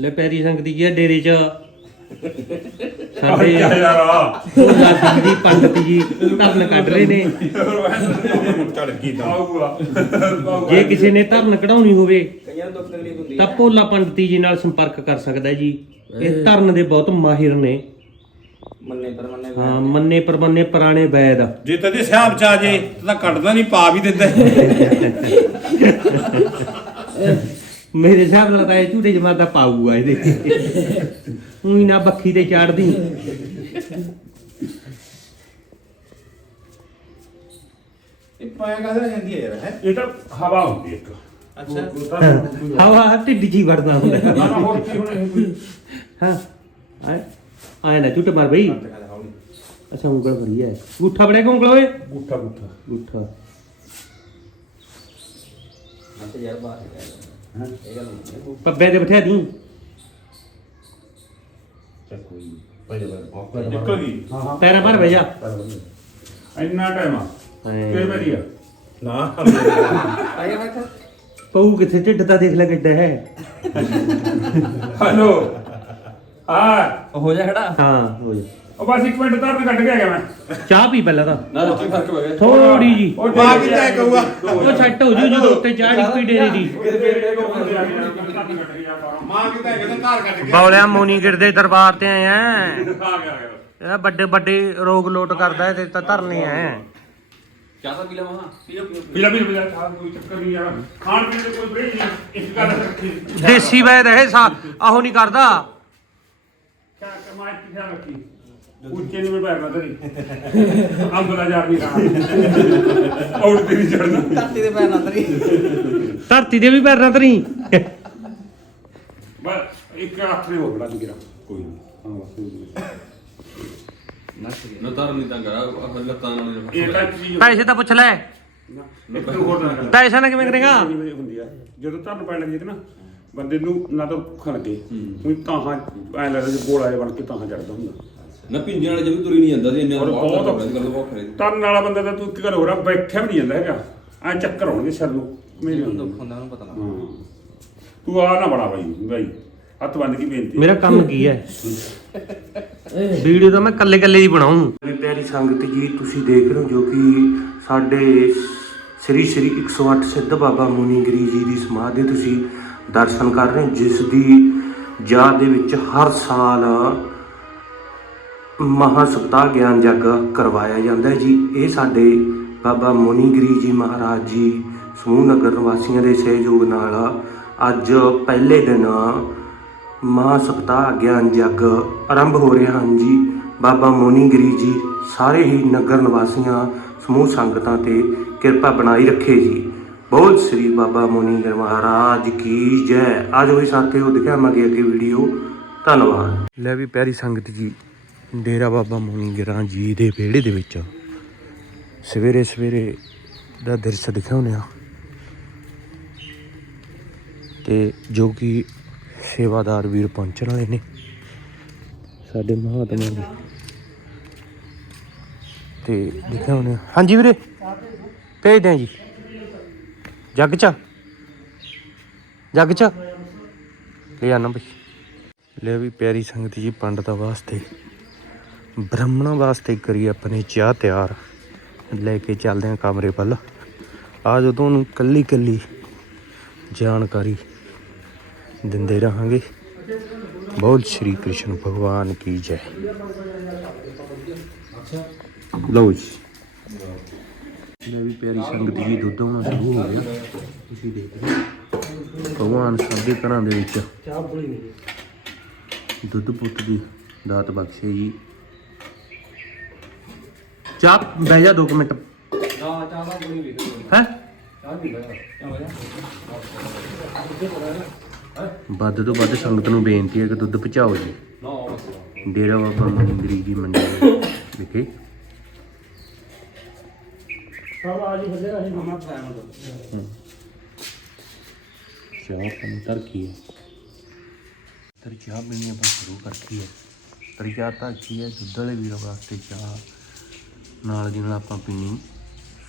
ਲੈ ਪੈਰੀ ਸੰਗਤੀ ਜੀ ਆ ਡੇਰੇ 'ਚ। ਸਾਡੇ ਯਾਰ। ਸਿੰਘ ਜੀ ਪੰਡਤ ਜੀ ਧਰਨ ਕੱਢ ਰਹੇ ਨੇ। ਚੜ ਗਈ ਤਾਂ ਆਊਗਾ। ਜੇ ਕਿਸੇ ਨੇ ਧਰਨ ਕਢਾਉਣੀ ਹੋਵੇ ਕਈਆਂ ਨੂੰ ਦੁੱਖ ਤਕਲੀਫ ਹੁੰਦੀ ਤਾਂ ਭੋਲਾ ਪੰਡਤੀ ਜੀ ਨਾਲ ਸੰਪਰਕ ਕਰ ਸਕਦਾ ਜੀ। ਇਹ ਧਰਨ ਦੇ ਬਹੁਤ ਮਾਹਿਰ ਨੇ। ਮੰਨੇ ਹਾਂ ਪਰਮੰਨੇ ਪੁਰਾਣੇ ਵੈਦ ਜੇ ਤਦੇ ਸਿਆਬ ਚ ਆ ਜੇ ਤਾਂ ਕੱਢਦਾ ਨਹੀਂ ਪਾ ਵੀ ਦਿੰਦਾ। ਮੇਰੇ ਹਿਸਾਬ ਨਾਲ ਤਾਂ ਇਹ ਝੂਟੇ ਜਮਾਤਾ ਪਾਊਗਾ ਇਹਦੇ। ਉਹੀ ਨਾ ਬੱਖੀ ਤੇ ਚਾੜਦੀ। ਇਹ ਪਾਇਆ ਕਾਹਦਾ ਜਾਂਦੀ ਹੈ ਯਾਰ ਹੈ? ਇਹ ਤਾਂ ਹਵਾ ਹੁੰਦੀ ਇੱਕ। ਅੱਛਾ। ਹਵਾ ਢਿੱਡ ਹੀ ਵੜਦਾ ਹੁੰਦਾ। ਨਾ ਨਾ ਹੋਰ ਕੀ ਹੋਣਾ ਇਹ ਕੋਈ? ਹਾਂ ਆਏ ਆਏ ਨਾ ਝੂਟੇ ਮਾਰ ਬਈ। ਅੱਛਾ ਉਂਗਲ ਵਧੀਆ ਹੈ। ਗੁੱਠਾ ਬੜਿਆ ਕਿ ਉਂਗਲ ਓਏ? ਬੂਠਾ ਬੂਠਾ ਗੁੱਠਾ। ਅੱਛਾ ਯਾਰ ਬਾਹਰ ਪੱਬੇ ਬਿਠਾ ਦੀ ਕੋਈ ਨੀ। ਪਹਿਲੇ ਵਾਰ ਨਿਕਲ ਗਈ। ਹਾਂ ਹਾਂ। ਪੈਰਾਂ ਪਰ ਬਹਿ ਜਾ। ਇੰਨਾ ਟਾਈਮ ਆ। ਕਿਹ ਵਾਰੀ ਆ। ਨਾ ਆਇਆ ਬੈਠਾ ਪਊ ਕਿੱਥੇ? ਢਿੱਡ ਤਾਂ ਦੇਖ ਲੈ ਕਿੱਡਾ ਹੈ। ਹਲੋ ਆ ਹੋ ਜਾ ਖੜਾ। ਹਾਂ ਹੋ ਜਾ। ਉਹ ਬਸ ਇੱਕ ਮਿੰਟ ਧਰਨ ਕੱਢ ਕੇ ਆ ਗਿਆ ਮੈਂ। ਚਾਹ ਪੀ ਪਹਿਲਾਂ ਤਾਂ। ਨਾ ਕੀ ਫ਼ਰਕ ਪੈ ਗਿਆ। ਥੋੜੀ ਜੀ। ਉਹ ਪਾ ਕੇ ਤਾਂ ਕਹੂਗਾ ਉਹ ਛੱਟ ਹੋ ਜੂ ਜਦੋਂ ਉੱਤੇ ਚਾਹ ਡਿੱਪੀ ਡੇਰੀ ਦੀ। ਮਾਂ ਕਿਤਾ ਕੱਢ ਕੇ ਬੌਲਿਆ ਮੋਨੀਗਿਰ ਦੇ ਦਰਬਾਰ ਤੇ ਆਏ ਆ ਆ ਗਿਆ ਆ ਗਿਆ। ਇਹ ਵੱਡੇ ਵੱਡੇ ਰੋਗ ਲੋਟ ਕਰਦਾ ਤੇ ਤਾਂ ਧਰਨੇ ਆ। ਚਾਹ ਤਾਂ ਪੀ ਖਾ ਕੋਈ ਚੱਕਰ ਨਹੀਂ ਯਾਰ ਖਾਣ ਪੀਣ ਦੇ ਕੋਈ ਬ੍ਰੇਕ ਨਹੀਂ ਇੱਕ ਗੱਲ ਰੱਖੀ। ਦੇਸੀ ਵੈਦ ਇਹ ਸਾ ਆਹੋ ਨਹੀਂ ਕਰਦਾ। ਕਿਆ ਕਮਾਈ ਕੀ ਖਿਆਲ ਰੱਖੀ? ਉੱਚੇ ਨਹੀਂ ਮੈਂ ਪੈਰਨਾ ਤੇਰੀ। ਅੰਬ ਦਾ ਜਾਰ ਨਹੀਂ ਖਾਣਾ ਔਰ ਤੇ ਨਹੀਂ ਚੜਨਾ ਧਰਤੀ ਦੇ ਪੈਰ ਨਾ ਤਰੀ। ਧਰਤੀ ਦੇ ਵੀ ਪੈਰ ਨਾ ਤਰੀ। ਬਸ ਇੱਕ ਹੱਥ ਨੇ ਹੋ ਬੜਾ ਜਿਗਰਾ ਕੋਈ ਨਹੀਂ ਹਾਂ ਬਸ ਨਾ ਧਰਮ ਨਹੀਂ ਤਾਂ ਕਰਾ ਆਹ ਲੱਤਾਂ ਨਾਲ ਇਹ ਤਾਂ ਚੀਜ਼ ਪੈਸੇ ਤਾਂ ਪੁੱਛ ਲੈ। ਨਾ। ਪੈਸੇ ਨਾਲ ਕਿਵੇਂ ਕਰੇਗਾ? ਜਿਵੇਂ ਹੁੰਦੀ ਆ। ਜਦੋਂ ਤੁਹਾਨੂੰ ਪੈਣ ਲੱਗੀ ਤੇ ਨਾ ਬੰਦੇ ਨੂੰ ਨਾ ਤਾਂ ਭੁੱਖ ਲੱਗੇ। ਉਹ ਤਾਂ ਹਾਂ ਐ ਲੱਗਦਾ ਜਿਵੇਂ ਗੋਲਾ ਜਿਹਾ ਬਣ ਕੇ ਤਾਂ ਚੜਦਾ ਹੁੰਦਾ। ਨਾ ਪਿੰਜਣ ਵਾਲੇ ਜਮੀ ਤੁਰੀ ਨਹੀਂ ਜਾਂਦਾ ਸੀ ਇੰਨੇ ਔਰ ਬਹੁਤ ਬਹੁਤ ਗੱਲ ਬਹੁਤ ਖਰੇ। ਤਰਨ ਵਾਲਾ ਬੰਦਾ ਤਾਂ ਤੂੰ ਕੀ ਕਰ ਹੋ ਰਿਹਾ ਬੈਠਿਆ ਵੀ ਨਹੀਂ ਜਾਂਦਾ ਹੈਗਾ। ਐ ਚੱਕਰ ਹੋਣਗੇ ਸਿਰ ਨੂੰ ਮੇਰੇ ਨੂੰ ਦੁੱਖ ਹੁੰਦਾ ਉਹਨੂੰ ਪਤਾ ਲੱਗਦਾ। ਹਾਂ। ਤੂੰ ਆ ਨਾ ਬਣਾ ਬਾਈ ਬਾਈ ਹੱਥ ਬੰਨ ਕੇ ਬੇਨਤੀ। ਮੇਰਾ ਕੰਮ ਕੀ ਹੈ? ਵੀਡੀਓ ਤਾਂ ਮੈਂ ਕੱਲੇ ਕੱਲੇ ਦੀ ਬਣਾਉਂ ਮੇਰੀ ਪਿਆਰੀ ਸੰਗਤ ਜੀ ਤੁਸੀਂ ਦੇਖ ਰਹੇ ਹੋ ਜੋ ਕਿ ਸਾਡੇ ਸ੍ਰੀ ਸ੍ਰੀ 108 ਸਿੱਧ ਬਾਬਾ ਮੁਨੀਗਰੀ ਜੀ ਦੀ ਸਮਾਧੀ ਤੁਸੀਂ ਦਰਸ਼ਨ ਕਰ ਰਹੇ ਹੋ ਜਿਸ ਦੀ ਯਾਦ ਦੇ ਵਿੱਚ ਹਰ ਸਾਲ ਮਹਾ ਸਪਤਾਹ ਗਿਆਨ ਜਗ ਕਰਵਾਇਆ ਜਾਂਦਾ ਹੈ ਜੀ। ਇਹ ਸਾਡੇ ਬਾਬਾ ਮੁਨੀਗਰੀ ਜੀ ਮਹਾਰਾਜ ਜੀ ਸਮੂਹ ਨਗਰ ਨਿਵਾਸੀਆਂ ਦੇ ਸਹਿਯੋਗ ਨਾਲ ਅੱਜ ਪਹਿਲੇ ਦਿਨ ਮਹਾ ਸਪਤਾਹ ਗਿਆਨ ਜਗ ਆਰੰਭ ਹੋ ਰਹੇ ਹਨ ਜੀ। ਬਾਬਾ ਮੋਨੀਗਰੀ ਜੀ ਸਾਰੇ ਹੀ ਨਗਰ ਨਿਵਾਸੀਆਂ, ਸਮੂਹ ਸੰਗਤਾਂ ਤੇ ਕਿਰਪਾ ਬਣਾਈ ਰੱਖੇ ਜੀ। ਬਹੁਤ ਸ੍ਰੀ ਬਾਬਾ ਮੋਨੀਗਰ ਮਹਾਰਾਜ ਕੀ ਜੈ। ਅੱਜ ਹੋਈ ਸਾਥੀਓ, ਦਿਖਾਵਾਂਗੇ ਅੱਗੇ ਵੀਡੀਓ। ਧੰਨਵਾਦ। ਲੈ ਵੀ ਪਿਆਰੀ ਸੰਗਤ ਜੀ। ਡੇਰਾ ਬਾਬਾ ਮੋਨੀ ਗਿਰਾਂ ਜੀ ਦੇ ਵਿਹੜੇ ਦੇ ਵਿੱਚ। ਸਵੇਰੇ ਸਵੇਰੇ ਦਾ ਦ੍ਰਿਸ਼ ਦਿਖਾਉਂਦੇ ਆ ਤੇ ਜੋ ਕਿ ਸੇਵਾਦਾਰ ਵੀਰ ਪਹੁੰਚਣ ਵਾਲੇ ਨੇ। ਸਾਡੇ ਮਹਾਤਮਾ ਜੀ। ਤੇ ਦਿਖਾਉਣੇ ਹਾਂਜੀ ਵੀਰੇ, ਭੇਜ ਦਿਆਂ ਜੀ। ਜੱਗ ਚ ਜੱਗ ਚ ਲੈ ਆਣਾ ਬਈ। ਲੈ ਵੀ ਪਿਆਰੀ ਸੰਗਤ ਜੀ, ਪੰਡਤਾਂ ਵਾਸਤੇ ਬ੍ਰਾਹਮਣਾਂ ਵਾਸਤੇ ਕਰੀ ਆਪਣੇ ਚਾਹ ਤਿਆਰ। ਲੈ ਕੇ ਚੱਲਦੇ ਆ ਕਮਰੇ ਵੱਲ। ਆ ਜੋ ਤੁਹਾਨੂੰ ਕੱਲੀ ਕੱਲੀ ਜਾਣਕਾਰੀ ਦਿੰਦੇ ਰਹਾਂਗੇ। ਬੋਲ ਸ਼੍ਰੀ ਕ੍ਰਿਸ਼ਨ ਭਗਵਾਨ ਕੀ ਜੈ। ਲਓ ਜੀ। ਲੈ ਵੀ ਪਿਆਰੀ ਸੰਗਤ ਜੀ ਦੁੱਧ ਹੋਣਾ ਸ਼ੁਰੂ ਹੋ ਗਿਆ। ਤੁਸੀਂ ਦੇਖ ਰਹੇ ਹੋ। ਭਗਵਾਨ ਸਭ ਦੇ ਘਰਾਂ ਦੇ ਵਿੱਚ ਦੁੱਧ ਪੁੱਤ ਦੀ ਦਾਤ ਬਖਸ਼ੇ ਜੀ। ਚਾਹ ਬਹਿ ਜਾ 2 ਮਿੰਟ। ਚਾਹ ਚਾਹ ਦਾ ਬਣੀ ਵੇਖ ਹੈ? ਚਾਹ ਪੀ ਲੈ ਚਾਹ ਹੋ ਜਾ? ਵੱਧ ਤੋਂ ਵੱਧ ਸੰਗਤ ਨੂੰ ਬੇਨਤੀ ਹੈ ਕਿ ਦੁੱਧ ਪਹੁੰਚਾਓ ਜੀ। ਡੇਰਾ ਬਾਬਾ ਮਹਿੰਦਰੀ ਜੀ ਮੰਡੀ ਵਿਖੇ ਮਾਮਾ ਫਾਇਮ ਦੋ ਚਾਹ ਪਾਣੀ ਤਰਕੀ ਹੈ ਤਰ ਚਾਹ ਸ਼ੁਰੂ ਕਰਤੀ ਹੈ। ਤਰ ਚਾਹ ਤਰਕੀ ਹੈ ਦੁੱਧ ਵਾਲੇ ਵੀਰਾਂ ਵਾਸਤੇ ਚਾਹ। ਨਾਲ ਦੀ ਨਾਲ ਆਪਾਂ ਪੀਣੀ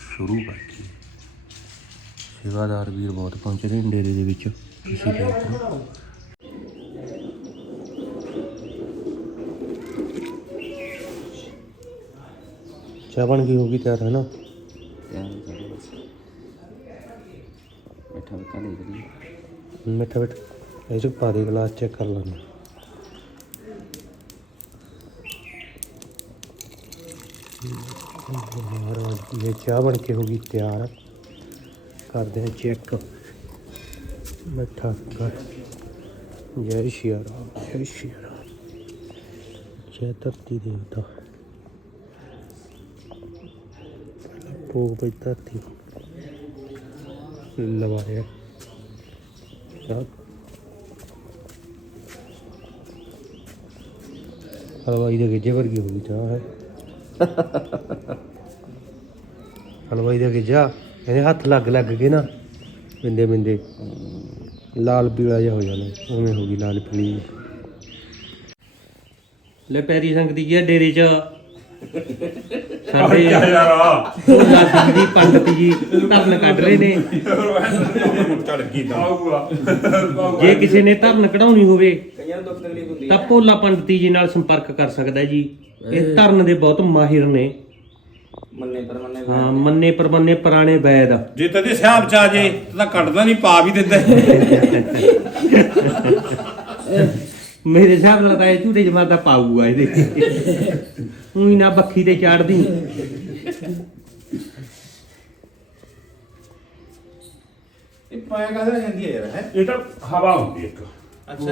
ਸ਼ੁਰੂ ਕਰਕੇ ਸੇਵਾਦਾਰ ਵੀਰ ਬਹੁਤ ਪਹੁੰਚ ਰਹੇ ਨੇ ਡੇਰੇ ਦੇ ਵਿੱਚ। ਇਸੇ ਟਾਈਪ ਨੂੰ ਚਾਹ ਬਣ ਗਈ ਹੋਗੀ ਤਿਆਰ ਹੈ ਨਾ? ਮਿੱਠਾ ਬਿਠਾ ਮਿੱਠਾ ਬਿਠਾ ਇਹ ਚ ਪਾ ਗਲਾਸ ਚੈੱਕ ਕਰ ਲੈਣਾ ਯਾਰ ਇਹ ਚਾਹ ਬਣ ਕੇ ਹੋ ਗਈ ਤਿਆਰ। ਕਰਦੇ ਹਾਂ ਚੈੱਕ। ਮਿੱਠਾ ਕਰ। ਜੈ ਸ਼੍ਰੀ ਰਾਮ, ਜੈ ਸ਼੍ਰੀ ਰਾਮ। ਜੈ ਧਰਤੀ ਦੇਵਤਾ। ਭੋਗ ਪਈ ਧਰਤੀ ਲਵਾਇਆ। ਚਾਹ ਹਲਵਾਈ ਦੇ ਗੇਜੇ ਵਰਗੀ ਹੋ ਗਈ ਚਾਹ ਹੈ। ਹਲਵਾਈ ਦਾ ਗੇਜਾ ਇਹਦੇ ਹੱਥ ਲੱਗ ਲੱਗ ਕੇ ਨਾ। ਬਿੰਦੇ ਬਿੰਦੇ ਲਾਲ ਪੀਲਾ ਜਿਹਾ ਹੋ ਜਾਣਾ। ਉਵੇਂ ਹੋ ਗਈ ਲਾਲ ਪੀਲੀ। ਲੈ ਪੈਰੀ ਸੰਗਤੀ ਜੀ ਡੇਰੇ ਚ? ਸਾਡੇ ਯਾਰ। ਦੀ ਪੰਡਤ ਜੀ ਧਰਨ ਕੱਢ ਰਹੇ ਨੇ। ਚੜ ਗਈ ਤਾਂ ਆਊਗਾ। ਜੇ ਕਿਸੇ ਨੇ ਧਰਨ ਕਢਾਉਣੀ ਹੋਵੇ ਕਈਆਂ ਨੂੰ ਦੁੱਖ ਤਕਲੀਫ ਹੁੰਦੀ ਤਾਂ ਭੋਲਾ ਪੰਡਤੀ ਜੀ ਨਾਲ ਸੰਪਰਕ ਕਰ ਸਕਦਾ ਜੀ। ਇਹ ਧਰਨ ਦੇ ਬਹੁਤ ਮਾਹਿਰ ਨੇ। ਮੰਨੇ ਪਰ ਮੰਨੇ ਹਾਂ ਮੰਨੇ ਪਰਮੰਨੇ ਪੁਰਾਣੇ ਵੈਦ ਜੇ ਤਦੇ ਸਿਆਬ ਚ ਆ ਜੇ ਤਾਂ ਕੱਢਦਾ ਨਹੀਂ ਪਾ ਵੀ ਦਿੰਦਾ। ਮੇਰੇ ਹਿਸਾਬ ਨਾਲ ਤਾਂ ਇਹ ਝੂਟੇ ਜਮਾਤਾ ਪਾਊਗਾ ਇਹਦੇ। ਉਹੀ ਨਾ ਬੱਖੀ ਤੇ ਚਾੜਦੀ। ਇਹ ਪਾਇਆ ਕਾਹਦਾ ਜਾਂਦੀ ਹੈ ਯਾਰ ਹੈ? ਇਹ ਤਾਂ ਹਵਾ ਹੁੰਦੀ ਇੱਕ। ਅੱਛਾ।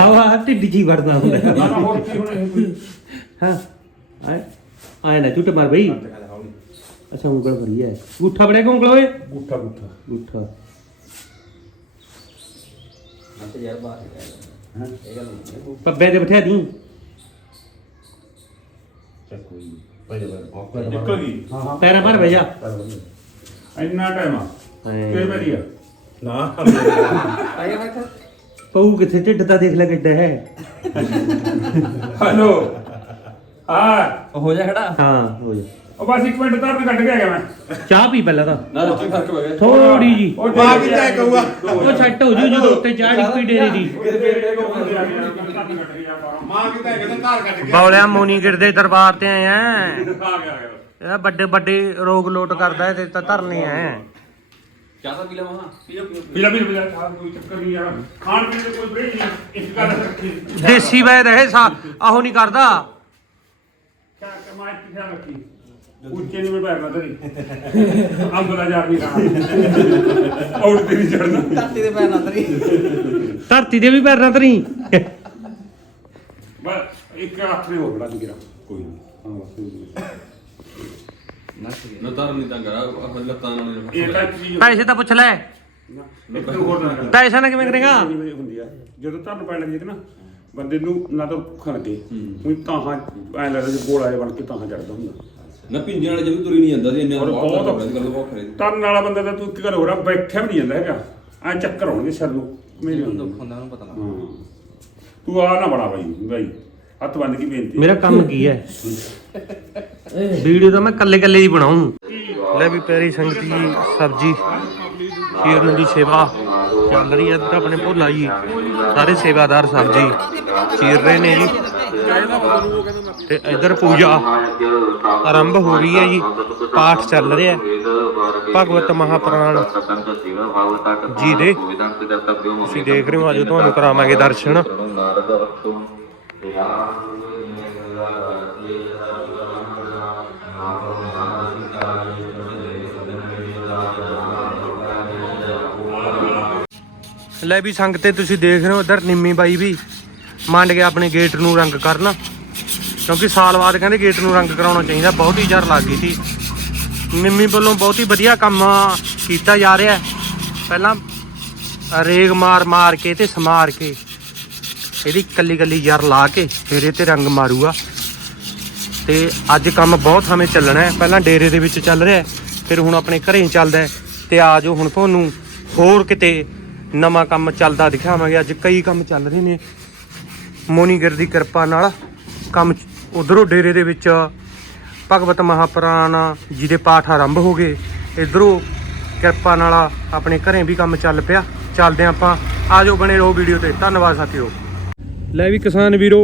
ਹਵਾ ਢਿੱਡ ਹੀ ਵੜਦਾ ਹੁੰਦਾ। ਨਾ ਨਾ ਹੋਰ ਕੀ ਹੋਣਾ ਇਹ ਕੋਈ? ਹਾਂ ਆਏ ਆਏ ਨਾ ਝੂਟੇ ਮਾਰ ਬਈ। ਅੱਛਾ ਉਂਗਲ ਵਧੀਆ ਹੈ। ਗੁੱਠਾ ਬੜਿਆ ਕਿ ਉਂਗਲ ਓਏ? ਗੁੱਠਾ ਨੱਟ ਯਾਰ ਬਾਹਰ ਗਿਆ ਇਹ ਗੱਲ ਨਹੀਂ ਪੱਬੇ ਤੇ ਬਿਠਾ ਦੀ। ਚੱਲ ਕੋਈ। ਪਹਿਲੇ ਵਾਰ ਮੌਕਾ ਨਿਕਲ ਗਈ। ਹਾਂ ਹਾਂ। ਪੈਰਾਂ ਪਰ ਬਹਿ ਜਾ। ਇੰਨਾ ਟਾਈਮ ਆ। ਕਿਵੇਂ ਵਾਰੀ ਆ ਨਾ ਆਇਆ ਹੋਇਆ ਤਾਂ ਪਊ ਕਿੱਥੇ? ਢਿੱਡ ਤਾਂ ਦੇਖ ਲੈ ਕਿੱਡਾ ਹੈ। ਹਲੋ। ਹਾਂ। ਹੋ ਜਾ ਖੜਾ। ਹਾਂ ਹੋ ਜਾ। ਉਹ ਬਸ ਇੱਕ ਮਿੰਟ ਧਰਨ ਕੱਢ ਕੇ ਆ ਗਿਆ ਮੈਂ। ਚਾਹ ਪੀ ਪਹਿਲਾਂ ਤਾਂ। ਨਾ ਰੋਟੀ ਫ਼ਰਕ ਪੈ ਗਿਆ। ਥੋੜੀ ਜੀ। ਉਹ ਪਾ ਵੀ ਤੈ ਕਹੂਗਾ ਉਹ ਛੱਟ ਹੋ ਜੂ ਜਦੋਂ ਉੱਤੇ ਚਾੜੀ ਪੀ ਡੇਰੇ ਦੀ। ਮਾਂ ਕਿਤਾ ਤਾਂ ਕੱਢ ਕੇ ਬੌਲਿਆ ਮੋਨੀਗਿਰ ਦੇ ਦਰਬਾਰ ਤੇ ਆਏ ਆ ਆ ਆ ਇਹਦਾ ਵੱਡੇ ਵੱਡੇ ਰੋਗ ਲੋਟ ਕਰਦਾ ਤੇ ਤਾਂ ਧਰਨੇ ਆ। ਚਾਹ ਤਾਂ ਪੀ ਲਵਾਂ ਹਾਂ ਪੀਓ ਪੀਓ ਪੀਲਾ ਪੀਲਾ ਪੀਲਾ ਖਾ ਕੋਈ ਚੱਕਰ ਨਹੀਂ ਯਾਰ। ਖਾਣ ਪੀਣ ਦੇ ਕੋਈ ਬ੍ਰੇਕ ਨਹੀਂ ਇੱਕ ਗੱਲ ਰੱਖੀ। ਦੇਸੀ ਵੈਦ ਇਹ ਸਾ ਆਹੋ ਨਹੀਂ ਕਰਦਾ। ਕਿਆ ਕਮਾਈ ਕਿਥਾ ਰੱਖੀ। ਉੱਚੇ ਨਹੀਂ ਮੈਂ ਪੈਰ ਨਾ ਧਰੀ ਅੰਬ ਦਾ ਜਾਰ ਨਹੀਂ ਖਾਣਾ ਔਰ ਤੇ ਨਹੀਂ ਚੜਨਾ ਧਰਤੀ ਦੇ ਪੈਰ ਨਾ ਤਰੀ ਧਰਤੀ ਦੇ ਵੀ ਪੈਰ ਨਾ ਧਰੀ। ਬਸ ਇੱਕ ਹੱਥ ਨੇ ਹੋਰ ਕੋਈ ਨਹੀਂ ਹਾਂ ਬਸ ਨਾ ਨਹੀਂ ਤਾਂ ਕਰਾ ਆਹ ਲੱਤਾਂ ਨਾਲ ਇਹ ਤਾਂ ਚੀਜ਼ ਪੈਸੇ ਤਾਂ ਪੁੱਛ ਲੈ। ਇੱਕ ਹੋਰ ਨਾ ਕਰ। ਪੈਸੇ ਨਾਲ ਕਿਵੇਂ ਕਰੇਗਾ? ਜਿਵੇਂ ਹੁੰਦੀ ਆ। ਜਦੋਂ ਤੁਹਾਨੂੰ ਪੈਣ ਲੱਗੀ ਤੇ ਨਾ ਬੰਦੇ ਨੂੰ ਨਾ ਤਾਂ ਭੁੱਖ ਲੱਗੇ ਹੁਣ ਤਾਂ ਹਾਂ ਐ ਲੱਗਦਾ ਜਿਵੇਂ ਗੋਲਾ ਜਿਹਾ ਬਣ ਕੇ ਤਾਂ ਚੜਦਾ ਹੁੰਦਾ। ਨਾ ਪਿੰਜਣ ਵਾਲੇ ਜਮੀ ਤੁਰੀ ਨਹੀਂ ਜਾਂਦਾ ਸੀ ਇੰਨੇ ਔਰ ਬਹੁਤ ਬਹੁਤ ਗੱਲ ਬਹੁਤ ਖਰੇ ਤਰਨ ਵਾਲਾ ਬੰਦਾ ਤਾਂ ਤੂੰ ਕੀ ਗੱਲ ਹੋ ਰਿਹਾ ਬੈਠਿਆ ਵੀ ਨਹੀਂ ਜਾਂਦਾ ਹੈਗਾ। ਐ ਚੱਕਰ ਆਉਣਗੇ ਸਿਰ ਨੂੰ ਮੇਰੇ ਨੂੰ। ਦੁੱਖ ਹੁੰਦਾ ਉਹਨੂੰ ਪਤਾ ਲੱਗਦਾ। ਤੂੰ ਆ ਨਾ ਬਣਾ ਬਾਈ ਬਾਈ। ਹੱਥ ਬੰਨ ਕੇ ਬੇਨਤੀ। ਮੇਰਾ ਕੰਮ ਕੀ ਹੈ। ਵੀਡੀਓ ਤਾਂ ਮੈਂ ਕੱਲੇ ਕੱਲੇ ਦੀ ਬਣਾਉਂ ਲੈ ਵੀ ਪਿਆਰੀ ਸੰਗਤ ਜੀ, ਸਬਜੀ ਸ਼ੀਰਨ ਦੀ ਸੇਵਾ ਚੱਲ ਰਹੀ ਹੈ ਇੱਧਰ ਆਪਣੇ ਭੋਲਾ ਜੀ। ਸਾਰੇ ਸੇਵਾਦਾਰ ਸਬਜੀ ਚੀਰ ਰਹੇ ਨੇ ਜੀ। ਤੇ ਇੱਧਰ ਪੂਜਾ ਆਰੰਭ ਹੋ ਰਹੀ ਹੈ ਜੀ, ਪਾਠ ਚੱਲ ਰਿਹਾ ਹੈ। ਭਗਵਤ ਮਹਾਪੁਰਾਣ ਜੀ ਦੇ। ਤੁਸੀਂ ਦੇਖ ਰਹੇ ਹੋ, ਅੱਜ ਤੁਹਾਨੂੰ ਕਰਾਵਾਂਗੇ ਦਰਸ਼ਨ। ਲੈ ਵੀ ਸੰਗ ਤੇ ਤੁਸੀਂ ਦੇਖ ਰਹੇ ਹੋ ਇੱਧਰ ਨਿੰਮੀ ਬਾਈ ਵੀ ਮੰਡ ਕੇ ਆਪਣੇ ਗੇਟ ਨੂੰ ਰੰਗ ਕਰਨ। ਕਿਉਂਕਿ ਸਾਲ ਬਾਅਦ ਕਹਿੰਦੇ ਗੇਟ ਨੂੰ ਰੰਗ ਕਰਾਉਣਾ ਚਾਹੀਦਾ, ਬਹੁਤ ਹੀ ਜ਼ਰ ਲੱਗ ਗਈ ਸੀ। ਨਿੰਮੀ ਵੱਲੋਂ ਬਹੁਤ ਹੀ ਵਧੀਆ ਕੰਮ ਕੀਤਾ ਜਾ ਰਿਹਾ ਪਹਿਲਾਂ ਰੇਗ ਮਾਰ ਮਾਰ ਕੇ ਤੇ ਸਮਾਰ ਕੇ ਇਹਦੀ ਕੱਲੀ ਕੱਲੀ ਜ਼ਰ ਲਾ ਕੇ ਫਿਰ ਇਹ ਤੇ ਰੰਗ ਮਾਰੂਗਾ। ਤੇ ਅੱਜ ਕੰਮ ਬਹੁਤ ਸਮੇਂ ਚੱਲਣਾ ਹੈ। ਪਹਿਲਾਂ ਡੇਰੇ ਦੇ ਵਿੱਚ ਚੱਲ ਰਿਹਾ ਫਿਰ ਹੁਣ ਆਪਣੇ ਘਰੇ ਚੱਲਦਾ ਹੈ। ਤੇ ਆ ਜਾਓ ਹੁਣ ਤੁਹਾਨੂੰ ਹੋਰ ਕਿਤੇ ਨਵਾਂ ਕੰਮ ਚੱਲਦਾ ਦਿਖਾਵਾਂਗੇ, ਅੱਜ ਕਈ ਕੰਮ ਚੱਲ ਰਹੇ ਨੇ। ਮੋਨੀਗਰ ਦੀ ਕਿਰਪਾ ਨਾਲ ਕੰਮ ਉਧਰੋਂ ਡੇਰੇ ਦੇ ਵਿੱਚ ਭਗਵਤ ਮਹਾਪੁਰਾਣ ਜੀ ਦੇ ਪਾਠ ਆਰੰਭ ਹੋ ਗਏ। ਇਧਰੋਂ ਕਿਰਪਾ ਨਾਲ ਆਪਣੇ ਘਰੇ ਵੀ ਕੰਮ ਚੱਲ ਪਿਆ। ਚੱਲਦੇ ਹਾਂ ਆਪਾਂ। ਆ ਜਾਓ ਬਣੇ ਰਹੋ ਵੀਡੀਓ ਤੇ। ਧੰਨਵਾਦ ਸਾਥੀਓ। ਲੈ ਵੀ ਕਿਸਾਨ ਵੀਰੋ,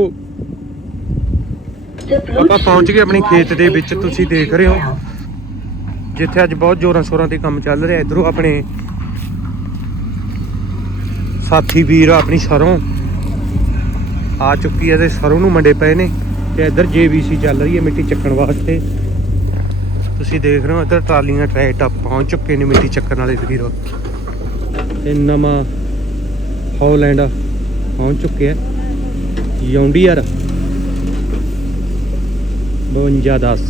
ਆਪਾਂ ਪਹੁੰਚ ਗਏ ਆਪਣੇ ਖੇਤ ਦੇ ਵਿੱਚ। ਤੁਸੀਂ ਦੇਖ ਰਹੇ ਹੋ, ਜਿੱਥੇ ਅੱਜ ਬਹੁਤ ਜ਼ੋਰਾਂ ਸ਼ੋਰਾਂ ਤੇ ਕੰਮ ਚੱਲ ਰਿਹਾ। ਇਧਰੋਂ ਆਪਣੇ ਸਾਥੀ ਵੀਰ ਆਪਣੀ ਸਰੋਂ। ਆ ਚੁੱਕੀ ਹੈ ਤੇ ਸਰੋਂ ਨੂੰ ਮੰਡੇ ਪਏ ਨੇ ਤੇ ਇੱਧਰ ਜੀਬੀਸੀ ਚੱਲ ਰਹੀ ਹੈ ਮਿੱਟੀ ਚੱਕਣ ਵਾਸਤੇ। ਤੁਸੀਂ ਦੇਖ ਰਹੇ ਹੋ ਇੱਧਰ ਟਰਾਲੀਆਂ ਟਰੈਕਟਰ ਪਹੁੰਚ ਚੁੱਕੇ ਨੇ ਮਿੱਟੀ ਚੱਕਣ ਵਾਲੇ ਵੀਰ। ਤੇ ਨਵਾਂ ਹੌਲੈਂਡ ਪਹੁੰਚ ਚੁੱਕੇ ਚੁੱਕਿਆ ਯੌਂਡੀਅਰ। 5210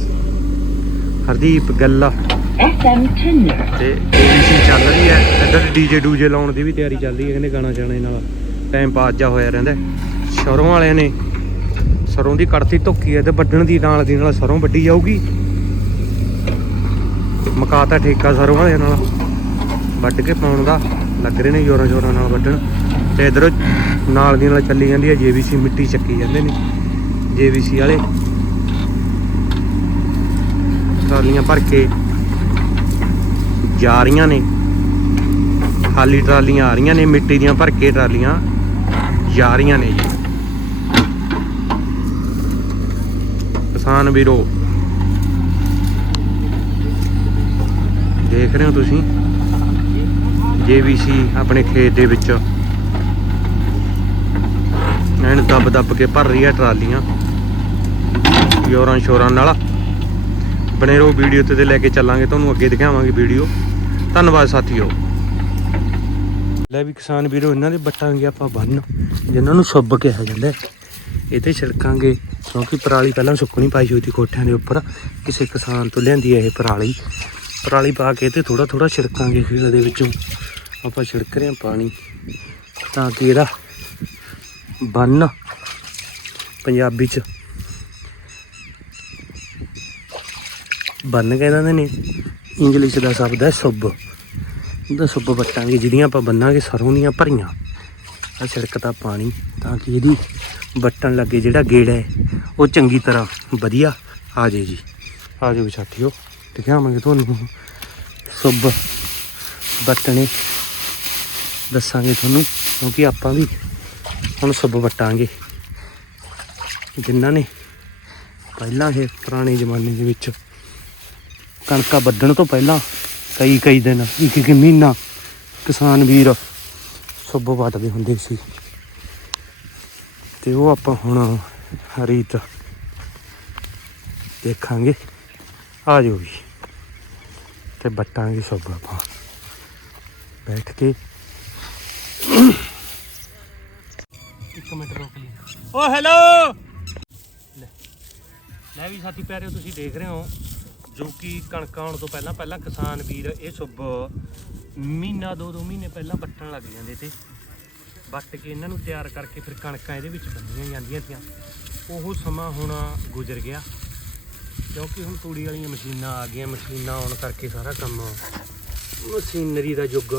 ਹਰਦੀਪ ਗੱਲਾ। FM Tenure. ਤੇ ਏਬੀਸੀ ਚੱਲ ਰਹੀ ਹੈ। ਇੱਧਰ ਡੀਜੇ ਡੂਜੇ ਲਾਉਣ ਦੀ ਵੀ ਤਿਆਰੀ ਚੱਲ ਰਹੀ ਹੈ। ਕਹਿੰਦੇ ਗਾਣਾ ਚਾਣੇ ਨਾਲ। ਟਾਈਮ ਪਾਸ ਜਾ ਹੋਇਆ ਰਹਿੰਦਾ ਸਰੋਂ ਵਾਲਿਆਂ ਨੇ ਸਰੋਂ ਦੀ ਕੜਤੀ ਧੁੱਕੀ ਹੈ ਤੇ ਵੱਢਣ ਦੀ ਨਾਲ ਦੀ ਨਾਲ ਸਰੋਂ ਵੱਢੀ ਜਾਊਗੀ। ਮਕਾਤਾ ਠੇਕਾ ਸਰੋਂ ਵਾਲਿਆਂ ਨਾਲ। ਵੱਢ ਕੇ ਪਾਉਣ ਦਾ ਲੱਗ ਰਹੇ ਨੇ ਜੋਰਾਂ ਜੋਰਾਂ ਨਾਲ ਵੱਢਣ। ਤੇ ਇਧਰ ਨਾਲ ਦੀ ਨਾਲ ਚੱਲੀ ਜਾਂਦੀ ਹੈ। ਜੀਬੀਸੀ ਮਿੱਟੀ ਚੱਕੀ ਜਾਂਦੇ ਨੇ। ਜੀਬੀਸੀ ਵਾਲੇ। ਟਰਾਲੀਆਂ ਭਰ ਕੇ ਜਾ ਰਹੀਆਂ ਨੇ। ਖਾਲੀ ਟਰਾਲੀਆਂ ਆ ਰਹੀਆਂ ਨੇ, ਮਿੱਟੀ ਦੀਆਂ ਭਰ ਕੇ ਟਰਾਲੀਆਂ ਜਾ ਰਹੀਆਂ ਨੇ ਜੀ। ਕਿਸਾਨ ਵੀਰੋ, ਦੇਖ ਰਹੇ ਹੋ ਤੁਸੀਂ? ਜੀਵੀਸੀ ਆਪਣੇ ਖੇਤ ਦੇ ਵਿੱਚ। ਐਨ ਦੱਬ ਦੱਬ ਕੇ ਭਰ ਰਹੀ ਹੈ ਟਰਾਲੀਆਂ। ਯੋਰਾਂ ਸ਼ੋਰਾਂ ਨਾਲ। ਬਣੇ ਰਹੋ ਵੀਡੀਓ ਤੇ ਤੇ ਲੈ ਕੇ ਚੱਲਾਂਗੇ, ਤੁਹਾਨੂੰ ਅੱਗੇ ਦਿਖਾਵਾਂਗੇ ਵੀਡੀਓ। ਧੰਨਵਾਦ ਸਾਥੀਓ। ਲੈ ਵੀ ਕਿਸਾਨ ਵੀਰੋ, ਇਹਨਾਂ ਦੇ ਬੱਟਾਂਗੇ ਆਪਾਂ ਬੰਨ ਜਿਨ੍ਹਾਂ ਨੂੰ ਸੁੱਬ ਕਿਹਾ ਜਾਂਦਾ ਇਹ ਤੇ ਛਿੜਕਾਂਗੇ ਕਿਉਂਕਿ ਪਰਾਲੀ ਪਹਿਲਾਂ ਸੁੱਕਣੀ ਪਾਈ ਹੋਈ ਸੀ ਕੋਠਿਆਂ ਦੇ ਉੱਪਰ। ਕਿਸੇ ਕਿਸਾਨ ਤੋਂ ਲਿਆਂਦੀ ਹੈ ਇਹ ਪਰਾਲੀ। ਪਰਾਲੀ ਪਾ ਕੇ ਤੇ ਥੋੜਾ ਥੋੜਾ ਛਿੜਕਾਂਗੇ ਖੇਲ ਦੇ ਵਿੱਚੋਂ। ਆਪਾਂ ਛਿੜਕ ਰਹੇ ਹਾਂ ਪਾਣੀ, ਤਾਂ ਕਿ ਇਹਦਾ ਬੰਨ ਪੰਜਾਬੀ ਚ ਬੰਨ ਕਹਿੰਦੇ ਨੇ। ਇੰਗਲਿਸ਼ ਦਾ ਸ਼ਬਦ ਹੈ ਸੁੱਬ। ਉਹਦਾ ਸੁੱਬ ਵੱਟਾਂਗੇ ਜਿਹਦੀਆਂ ਆਪਾਂ ਬੰਨਾਂਗੇ, ਸਰੋਂ ਦੀਆਂ ਭਰੀਆਂ। ਆ ਛਿੜਕਦਾ ਪਾਣੀ, ਤਾਂ ਕਿ ਇਹਦੀ ਵੱਟਣ ਲੱਗੇ, ਜਿਹੜਾ ਗੇੜ ਹੈ, ਉਹ ਚੰਗੀ ਤਰ੍ਹਾਂ ਵਧੀਆ ਆ ਜੇ ਜੀ। ਆ ਜਾਓ ਸਾਥੀਓ ਦਿਖਾਵਾਂਗੇ ਤੁਹਾਨੂੰ ਸੁੱਬ ਵੱਟਣੇ। ਦੱਸਾਂਗੇ ਤੁਹਾਨੂੰ, ਕਿਉਂਕਿ ਆਪਾਂ ਵੀ ਹੁਣ ਸੁੱਬ ਵੱਟਾਂਗੇ। ਜਿਨ੍ਹਾਂ ਨੇ ਪਹਿਲਾਂ ਇਹ ਪੁਰਾਣੇ ਜ਼ਮਾਨੇ ਦੇ ਵਿੱਚ ਕਣਕਾਂ ਵੱਢਣ ਤੋਂ ਪਹਿਲਾਂ ਕਈ ਕਈ ਦਿਨ ਇੱਕ ਇੱਕ ਮਹੀਨਾ ਕਿਸਾਨ ਵੀਰ ਸੁੱਬ ਵੱਟਦੇ ਹੁੰਦੇ ਸੀ। ਤੇ ਉਹ ਆਪਾਂ ਹੁਣ ਰੀਤ ਦੇਖਾਂਗੇ। ਆ ਜਾਓ ਵੀ ਤੇ ਵੱਟਾਂਗੇ ਸੁੱਬ ਆਪਾਂ। ਬੈਠ ਕੇ। ਇੱਕ ਮਿੰਟ ਰੁਕ ਲਈ ਓ ਹੈਲੋ ਲੈ ਲੈ ਵੀ ਸਾਥੀ ਪਿਆਰਿਓ ਤੁਸੀਂ ਦੇਖ ਰਹੇ ਹੋ। ਜੋ ਕਿ ਕਣਕਾਂ ਆਉਣ ਤੋਂ ਪਹਿਲਾਂ ਪਹਿਲਾਂ ਕਿਸਾਨ ਵੀਰ ਇਹ ਸੁੱਬ ਮਹੀਨਾ ਦੋ ਦੋ ਮਹੀਨੇ ਪਹਿਲਾਂ ਵੱਟਣ ਲੱਗ ਜਾਂਦੇ ਤੇ ਵੱਟ ਕੇ ਇਹਨਾਂ ਨੂੰ ਤਿਆਰ ਕਰਕੇ ਫਿਰ ਕਣਕਾਂ ਇਹਦੇ ਵਿੱਚ ਬੰਨੀਆਂ ਜਾਂਦੀਆਂ ਤੀਆਂ। ਉਹ ਸਮਾਂ ਹੁਣ ਗੁਜ਼ਰ ਗਿਆ, ਕਿਉਂਕਿ ਹੁਣ ਤੂੜੀ ਵਾਲੀਆਂ ਮਸ਼ੀਨਾਂ ਆ ਗਈਆਂ, ਮਸ਼ੀਨਾਂ ਆਉਣ ਕਰਕੇ ਸਾਰਾ ਕੰਮ ਮਸ਼ੀਨਰੀ ਦਾ ਯੁੱਗ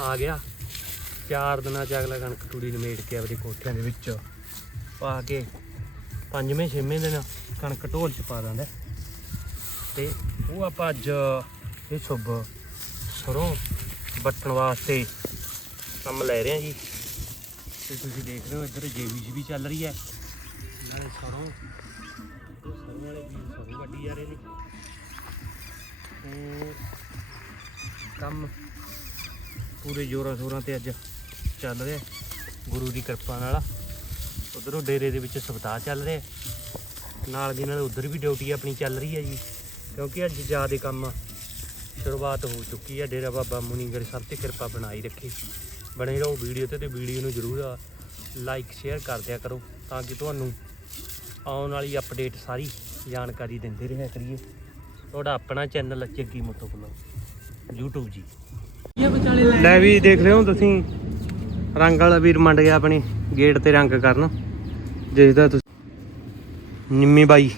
ਆ ਗਿਆ। ਚਾਰ ਦਿਨਾਂ ਚ ਅਗਲਾ ਕਣਕ ਤੂੜੀ ਨਿਮੇੜ ਕੇ ਆਪਦੇ ਕੋਠਿਆਂ ਦੇ ਵਿੱਚ ਪਾ ਕੇ ਪੰਜਵੇਂ, ਛੇਵੇਂ ਦਿਨ ਕਣਕ ਢੋਲ ਚ ਪਾ ਦਿੰਦਾ। ਤੇ ਉਹ ਆਪਾਂ ਅੱਜ ਇਹ ਸੁੱਬ ਸਰੋਂ ਵੱਟਣ ਵਾਸਤੇ ਕੰਮ ਲੈ ਰਹੇ ਹਾਂ ਜੀ। ਤੇ ਤੁਸੀਂ ਦੇਖ ਰਹੇ ਹੋ ਇੱਧਰ ਜੇਬੀਸੀ ਵੀ ਚੱਲ ਰਹੀ ਹੈ। ਨਾਲੇ ਸਰੋਂ ਤੇ ਸਰੋਂ ਵਾਲੇ ਵੀ ਸਰੋਂ ਵੱਢੀ ਜਾ ਰਹੇ ਨੇ। ਤੇ ਕੰਮ ਪੂਰੇ ਜ਼ੋਰਾਂ ਸ਼ੋਰਾਂ ਤੇ ਅੱਜ ਚੱਲ ਰਿਹਾ ਗੁਰੂ ਦੀ ਕਿਰਪਾ ਨਾਲ। ਉਧਰੋਂ ਡੇਰੇ ਦੇ ਵਿੱਚ ਸਪਤਾਹ ਚੱਲ ਰਿਹਾ ਨਾਲ ਦੀ ਨਾਲ ਉਧਰ ਵੀ ਡਿਊਟੀ ਆਪਣੀ ਚੱਲ ਰਹੀ ਹੈ ਜੀ। ਕਿਉਂਕਿ ਅੱਜ ਜ਼ਿਆਦਾ ਕੰਮ ਸ਼ੁਰੂਆਤ ਹੋ ਚੁੱਕੀ ਹੈ ਡੇਰਾ ਬਾਬਾ ਮੁਨੀਗੜ ਸਾਹਿਬ ਤੇ ਕਿਰਪਾ ਬਣਾਈ ਰੱਖੀ। ਬਣੇ ਰਹੋ ਵੀਡੀਓ ਤੇ ਤੇ ਵੀਡੀਓ ਨੂੰ ਜਰੂਰ ਲਾਈਕ ਸ਼ੇਅਰ ਕਰ ਦਿਆ ਕਰੋ ਤਾਂ ਕਿ ਤੁਹਾਨੂੰ ਆਉਣ ਵਾਲੀ ਅਪਡੇਟ ਸਾਰੀ ਜਾਣਕਾਰੀ ਦਿੰਦੇ ਰਿਹਾ ਕਰੀਏ। ਤੁਹਾਡਾ ਆਪਣਾ channel Chaggi moto blog YouTube ਜੀ। ਲੈ ਵੀ ਦੇਖ ਰਹੇ ਹੋ ਤੁਸੀਂ, ਰੰਗ ਵਾਲਾ ਵੀਰ ਮੰਡ ਗਿਆ ਆਪਣੀ ਗੇਟ ਤੇ ਰੰਗ ਕਰਨ। ਜਿਸ ਦਾ ਤੁਸੀਂ। ਨਿੰਮੀ ਬਾਈ।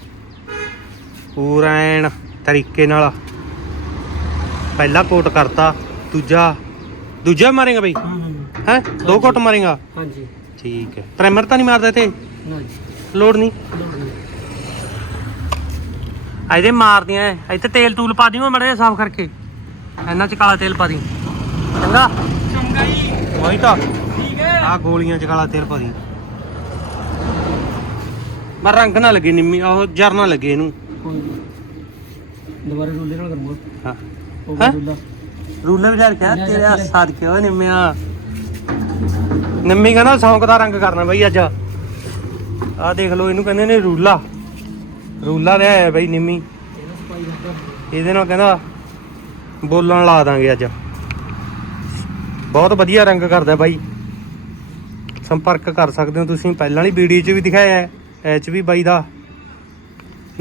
ਪੂਰਾ ਐਨ ਤਰੀਕੇ ਨਾਲ। ਪਹਿਲਾ ਕੋਟ ਕਰਤਾ ਦੂਜਾ ਦੂਜਾ ਮਾਰੇਗਾ ਬਈ? ਹੈ ਦੋ ਕੋਟ ਮਾਰੇਗਾ? ਹਾਂਜੀ। ਠੀਕ ਹੈ। ਪ੍ਰਾਈਮਰ ਤਾਂ ਨਹੀਂ ਮਾਰਦਾ ਤੇ ਲੋੜ ਨਹੀਂ। ਲੋੜ ਨਹੀਂ। ਇਹਦੇ ਮਾਰਦੀਆਂ ਐ। ਇੱਥੇ ਤੇਲ ਤੂਲ ਪਾ ਦਿਓ ਮੜੇ ਸਾਫ਼ ਕਰਕੇ। ਇਹਨਾਂ ਚ ਕਾਲਾ ਤੇਲ ਪਾ ਦੀ। ਚੰਗਾ? ਚੰਗਾ ਜੀ। ਉਹੀ ਤਾਂ। ਠੀਕ ਹੈ। ਆ ਗੋਲੀਆਂ ਚ ਕਾਲਾ ਤੇਲ ਪਾ ਦੀ। ਪਰ ਰੰਗ ਨਾ ਲੱਗੇ ਨਿੰਮੀ ਉਹ ਜਰ ਨਾ ਲੱਗੇ ਇਹਨੂੰ। ਕੋਈ ਨਹੀਂ ਦੁਬਾਰਾ ਰੋਲੇ ਨਾਲ ਕਰੂੰਗਾ। ਹਾਂ। ਉਹ ਹੈਂ? ਰੋਲਾ। ਰੂਲਰ ਵੀ ਰੱਖਿਆ ਤੇਰੇ। ਸਾਥ ਕਿਉਂ ਨਿੰਮਿਆ। ਨਿੰਮੀ ਕਹਿੰਦਾ ਸੌਂਕ ਦਾ ਰੰਗ ਕਰਨਾ ਬਈ ਅੱਜ। ਆਹ ਦੇਖ ਲਓ ਇਹਨੂੰ ਕਹਿੰਦੇ ਨੇ ਰੂਲਾ। ਰੂਲਾ ਲਿਆ ਆਇਆ ਬਈ ਨਿੰਮੀ। ਇਹਨੂੰ ਇਹਦੇ ਨਾਲ ਕਹਿੰਦਾ ਬੋਲਣ ਲਾ ਦਾਂਗੇ ਅੱਜ। ਬਹੁਤ ਵਧੀਆ ਰੰਗ ਕਰਦਾ ਬਾਈ। ਸੰਪਰਕ ਕਰ ਸਕਦੇ ਹੋ ਤੁਸੀਂ। ਪਹਿਲਾਂ ਵਾਲੀ ਵੀਡੀਓ 'ਚ ਵੀ ਦਿਖਾਇਆ ਹੈ। ਇਹ 'ਚ ਵੀ ਬਾਈ ਦਾ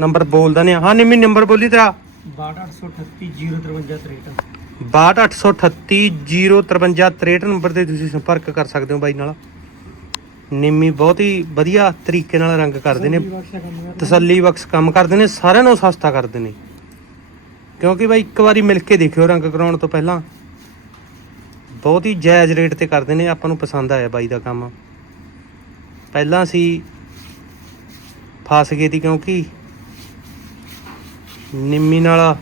ਨੰਬਰ ਬੋਲ ਦਨੇ ਹਾਂ ਨਿੰਮੀ ਨੰਬਰ ਬੋਲੀ ਤੇਰਾ। 62838 6283805363 ਨੰਬਰ ਤੇ ਤੁਸੀਂ ਸੰਪਰਕ ਕਰ ਸਕਦੇ ਹੋ ਬਾਈ ਨਾਲ। ਨਿੰਮੀ ਬਹੁਤ ਹੀ ਵਧੀਆ ਤਰੀਕੇ ਨਾਲ ਰੰਗ ਕਰਦੇ ਨੇ। ਤਸੱਲੀ ਬਖਸ਼ ਕੰਮ ਕਰਦੇ ਨੇ। ਸਾਰਿਆਂ ਨੂੰ ਸਸਤਾ ਕਰਦੇ ਨੇ। ਕਿਉਂਕਿ ਬਾਈ ਇੱਕ ਵਾਰੀ ਮਿਲ ਕੇ ਦੇਖਿਓ ਰੰਗ ਕਰਾਉਣ ਤੋਂ ਪਹਿਲਾਂ। ਬਹੁਤ ਹੀ ਜਾਇਜ਼ ਰੇਟ ਤੇ ਕਰਦੇ ਨੇ ਆਪਾਂ ਨੂੰ ਪਸੰਦ ਆਇਆ ਬਾਈ ਦਾ ਕੰਮ। ਪਹਿਲਾਂ ਅਸੀਂ ਫਸ ਗਏ ਸੀ ਕਿਉਂਕਿ ਨਿੰਮੀ ਨਾਲ